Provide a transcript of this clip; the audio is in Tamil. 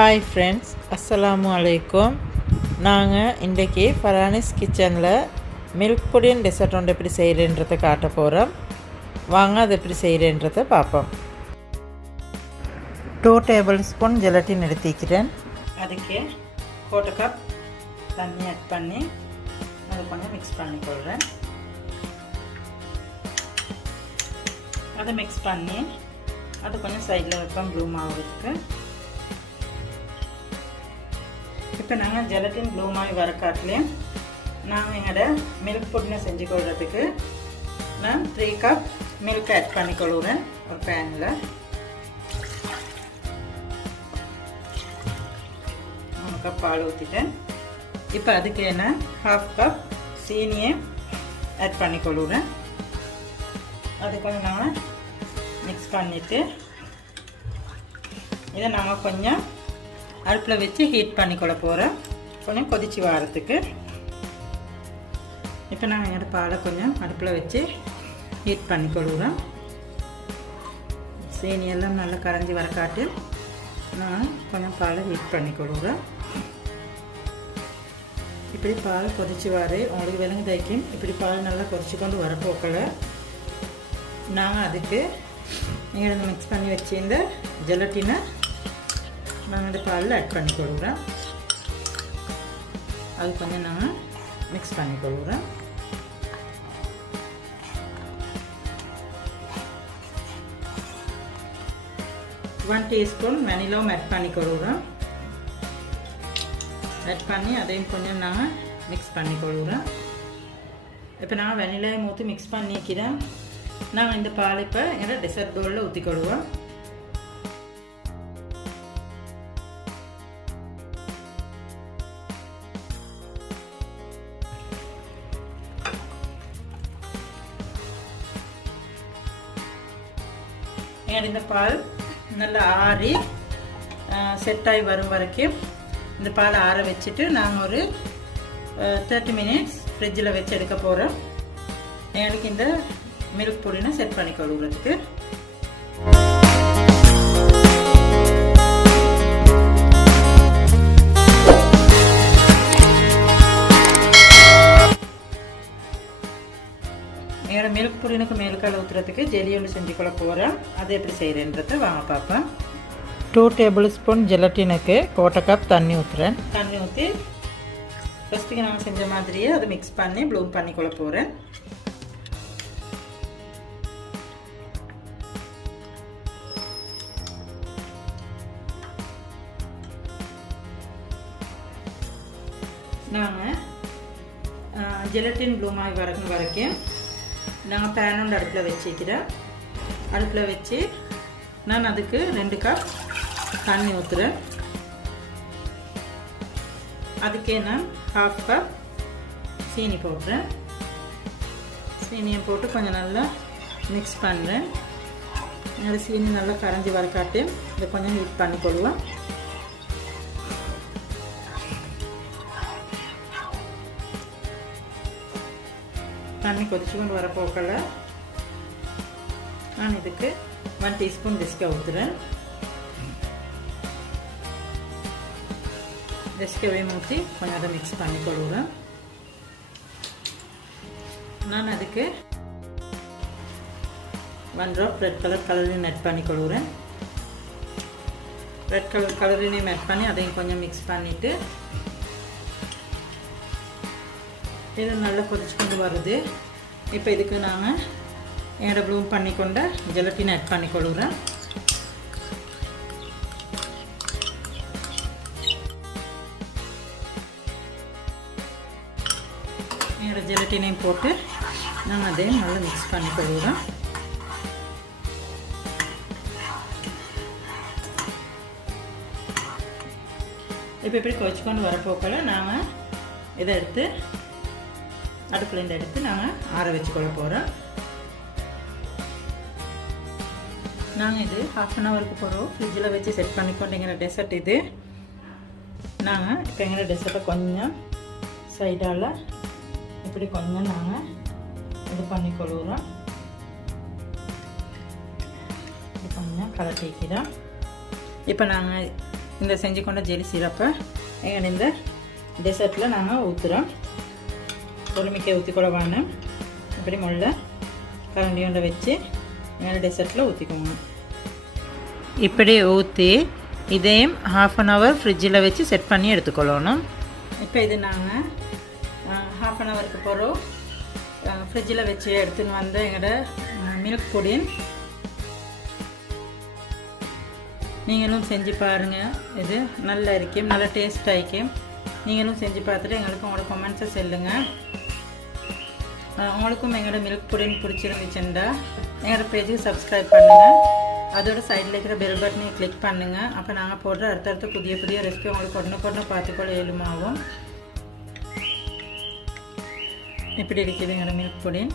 ஹாய் ஃப்ரெண்ட்ஸ், அஸ்ஸலாமு அலைக்கும். நாங்கள் இன்றைக்கி ஃபரானிஸ் கிச்சனில் மில்க் புடின் டெசர்ட் ஒன்று எப்படி செய்கிறேன்றதை காட்ட போகிறோம். வாங்க அது எப்படி செய்கிறேன்றதை பார்ப்போம். 2 டேபிள் ஸ்பூன் ஜெலட்டின் எடுத்துக்கிறேன். அதுக்கு 1/4 கப் தண்ணி ஆட் பண்ணி அதை கொஞ்சம் மிக்ஸ் பண்ணிக்கொள்கிறேன். அதை மிக்ஸ் பண்ணி அது கொஞ்சம் சைடில் வைப்போம் ப்ளூம் ஆகிறதுக்கு. இப்போ நாங்கள் ஜெலட்டின் ப்ளூம் ஆகி வர காட்டிலையும் நாங்கள் எங்களோட மில்க் புட்டினை செஞ்சு கொள்றதுக்கு நான் 3 கப் மில்க் ஆட் பண்ணிக்கொள்கிறேன். ஒரு பேனில் 3 கப் பால் ஊற்றிட்டேன். இப்போ அதுக்கு என்ன 1/2 கப் சீனியை ஆட் பண்ணிக்கொள்கிறேன். அது கொஞ்சம் நாங்கள் மிக்ஸ் பண்ணிவிட்டு இதை நாங்கள் கொஞ்சம் அடுப்பில் வச்சு ஹீட் பண்ணிக்கொள்ள போகிறோம், கொஞ்சம் கொதிச்சு வரத்துக்கு. இப்போ நாங்கள் எங்களோட பாலை கொஞ்சம் அடுப்பில் வச்சு ஹீட் பண்ணிக்கொள்கிறோம். சீனியெல்லாம் நல்லா கரைஞ்சி வர காட்டி நான் கொஞ்சம் பாலை ஹீட் பண்ணிக்கொள்கிறோம். இப்படி பால் கொதிச்சு வர உங்களுக்கு விலங்கு தைக்கும். இப்படி பால் நல்லா கொதிச்சு கொண்டு வர போக்கல நாங்கள் அதுக்கு நீங்கள் மிக்ஸ் பண்ணி வச்சிருந்த ஜெலட்டினை நாங்கள் இந்த பாலில் ஆட் பண்ணி கொடுக்குறோம். அது கொஞ்சம் நாங்கள் மிக்ஸ் பண்ணி கொடுக்குறோம். ஒன் டீஸ்பூன் வெனிலாவும் ஆட் பண்ணி கொடுக்குறோம். ஆட் பண்ணி அதையும் கொஞ்சம் நாங்கள் மிக்ஸ் பண்ணி கொடுக்குறோம். இப்போ நாங்கள் வெனிலாவை ஊற்றி மிக்ஸ் பண்ணிக்கிறேன். நாங்கள் இந்த பால் இப்போ எங்கள் டெசர்ட் பவுலில் ஊற்றி கொள்வோம். இந்த பால் நல்லா ஆறி செட் ஆகி வரும் வரைக்கும் இந்த பால் ஆற வச்சுட்டு நாங்கள் ஒரு 30 மினிட்ஸ் ஃப்ரிட்ஜில் வச்சு எடுக்க போகிறோம். எங்களுக்கு இந்த மில்க் புடினை செட் பண்ணி கொள்கிறதுக்கு. என்னோட மில்க் புடினுக்கு மேலுக்கால் ஊற்றுறதுக்கு ஜெல்லி ஒன்று செஞ்சு கொள்ள போகிறேன். அதை எப்படி செய்கிறேன்றதை வாங்க பார்ப்பேன். 2 டேபிள் ஸ்பூன் ஜெலட்டினுக்கு 1/4 கப் தண்ணி ஊற்றுறேன். தண்ணி ஊற்றி ஃபஸ்ட்டுக்கு நாங்கள் செஞ்ச மாதிரியே அதை மிக்ஸ் பண்ணி ப்ளூம் பண்ணி கொள்ள போகிறேன். நாங்கள் ஜெலட்டின் ப்ளூம் ஆகி வரைக்கும் நாங்கள் பேன் ஒன்று அடுப்பில் வச்சுக்கிறேன். அடுப்பில் வச்சு நான் அதுக்கு 2 கப் தண்ணி ஊற்றுறேன். அதுக்கே நான் 1/2 கப் சீனி போடுறேன். சீனியை போட்டு கொஞ்சம் நல்லா மிக்ஸ் பண்ணுறேன். அந்த சீனி நல்லா கரைஞ்சி வரக்காட்டி இதை கொஞ்சம் ஹீட் பண்ணிக்கொள்வோம். தண்ணி கொதிச்சு கொண்டு வர போக்கல நான் இதுக்கு 1 டீஸ்பூன் பிஸ்கை ஊற்றுறேன். பிஸ்கவை ஊற்றி கொஞ்சம் அதை மிக்ஸ் பண்ணி கொள்கிறேன். நான் அதுக்கு 1 ட்ராப் ரெட் கலர் கலரையும் ஆட் பண்ணி கொள்கிறேன். ரெட் கலர் கலரையும் ஆட் பண்ணி அதையும் கொஞ்சம் மிக்ஸ் பண்ணிவிட்டு இது நல்லா கொதிச்சு கொண்டு வருது. இப்போ இதுக்கு நாங்கள் என்னோட ப்ளூம் பண்ணி கொண்ட ஜெலட்டின் ஆட் பண்ணி கொள்கிறேன். என்னோட ஜெலட்டினையும் போட்டு நாங்கள் அதையும் நல்லா மிக்ஸ் பண்ணி கொள்கிறோம். இப்போ இப்படி கொதிச்சு கொண்டு வரப்போக்கில் நாங்கள் இதை எடுத்து அடுப்புலேருந்து எடுத்து நாங்கள் ஆற வச்சு கொள்ள போகிறோம். நாங்கள் இது 1/2 அன் ஹவருக்கு போகிறோம் ஃப்ரிட்ஜில் வச்சு செட் பண்ணிக்கொண்டு எங்களோட டெசர்ட் இது. நாங்கள் இப்போ எங்களோட டெசர்ட்டை கொஞ்சம் சைடால் இப்படி கொஞ்சம் நாங்கள் இது பண்ணிக்கொள்கிறோம். இது கொஞ்சம் கலட்டிக்கிறோம். இப்போ நாங்கள் இந்த செஞ்சு கொண்ட ஜெல்லி சிரப்பை எங்கள் இந்த டெசர்ட்டில் நாங்கள் ஊற்றுறோம். பொறுமைக்க ஊற்றி கூட வேணும். இப்படி முள்ள கரண்டியோண்ட வச்சு எங்கள் டெசர்ட்டில் ஊற்றிக்கோங்க. இப்படி ஊற்றி இதையும் 1/2 அன் ஹவர் ஃப்ரிட்ஜில் வச்சு செட் பண்ணி எடுத்துக்கொள்ளணும். இப்போ இது நாங்கள் 1/2 அன் ஹவருக்கு பிறகு ஃப்ரிட்ஜில் வச்சு எடுத்துன்னு வந்து எங்களோட மில்க் புடின் நீங்களும் செஞ்சு பாருங்கள். இது நல்லா இருக்கும், நல்லா டேஸ்ட்டாக இருக்கும். நீங்களும் செஞ்சு பார்த்துட்டு எங்களுக்கு உங்களோட கமெண்ட்ஸை சொல்லுங்கள். உங்களுக்கும் எங்களோட மில்க் புடின் பிடிச்சிருந்துச்சுண்டா எங்களோட பேஜுக்கு சப்ஸ்கிரைப் பண்ணுங்கள். அதோட சைடில் இருக்கிற பெல் பட்டனையும் கிளிக் பண்ணுங்கள். அப்போ நாங்கள் போடுற அடுத்தடுத்த புதிய புதிய ரெசிபி உங்களுக்கு உடனே பார்த்துக்கொள்ள இயலுமாகும். இப்படி இருக்குது எங்களோட மில்க் புடின்.